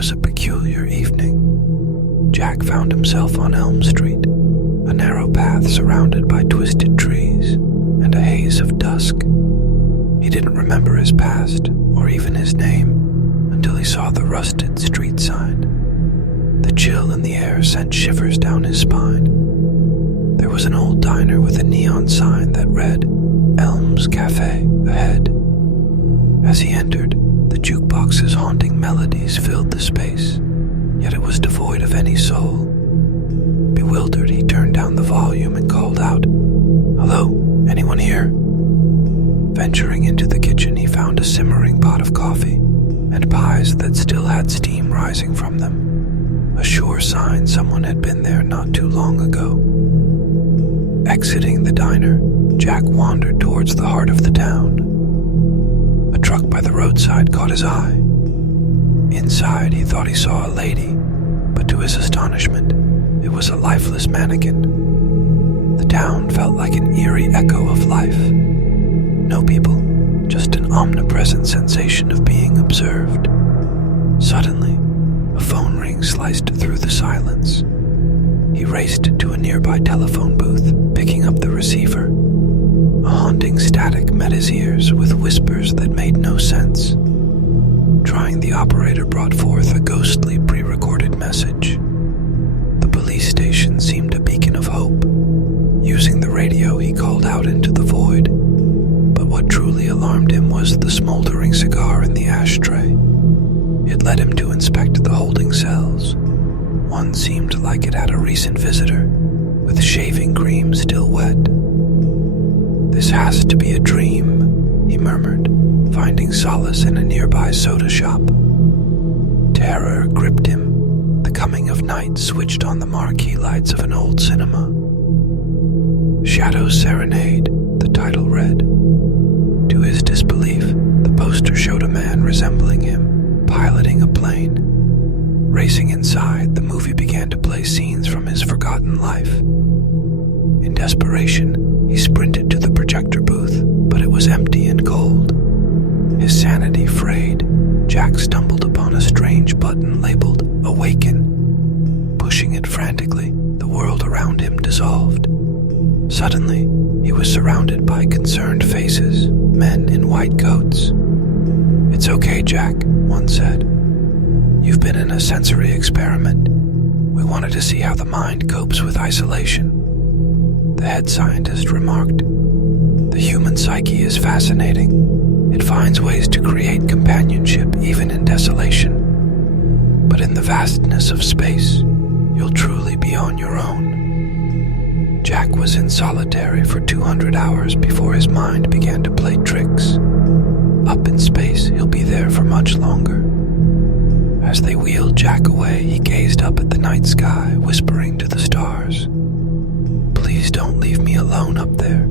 was a peculiar evening. Jack found himself on Elm Street, a narrow path surrounded by twisted trees and a haze of dusk. He didn't remember his past or even his name until he saw the rusted street sign. The chill in the air sent shivers down his spine. There was an old diner with a neon sign that read, Elm's Cafe ahead. As he entered, the jukebox's haunting melodies filled the space, yet it was devoid of any soul. Bewildered, he turned down the volume and called out, "Hello, anyone here?" Venturing into the kitchen, he found a simmering pot of coffee and pies that still had steam rising from them, a sure sign someone had been there not too long ago. Exiting the diner, Jack wandered towards the heart of the town. A truck by the roadside caught his eye. Inside, he thought he saw a lady, but to his astonishment, it was a lifeless mannequin. The town felt like an eerie echo of life. No people, just an omnipresent sensation of being observed. Suddenly, a phone ring sliced through the silence. He raced to a nearby telephone booth, picking up the receiver. A haunting static met his ears with whispers that made no sense. Trying the operator brought forth a ghostly pre-recorded message. The police station seemed a beacon of hope. Using the radio, he called out into the void. But what truly alarmed him was the smoldering cigar in the ashtray. It led him to inspect the holding cells. One seemed like it had a recent visitor, with shaving cream still wet. "This has to be a dream," he murmured, finding solace in a nearby soda shop. Terror gripped him. The coming of night switched on the marquee lights of an old cinema. "Shadow's Serenade," the title read. To his disbelief, the poster showed a man resembling him, piloting a plane. Racing inside, the movie began to play scenes from his forgotten life. In desperation, he sprinted to the projector booth, but it was empty and cold. His sanity frayed. Jack stumbled upon a strange button labeled Awaken. Pushing it frantically, the world around him dissolved. Suddenly, he was surrounded by concerned faces, men in white coats. "It's okay, Jack," one said. "You've been in a sensory experiment. We wanted to see how the mind copes with isolation." The head scientist remarked, "The human psyche is fascinating. It finds ways to create companionship even in desolation. But in the vastness of space, you'll truly be on your own." Jack was in solitary for 200 hours before his mind began to play tricks. Up in space, he'll be there for much longer. As they wheeled Jack away, he gazed up at the night sky, whispering to the stars, "Please don't leave me alone up there.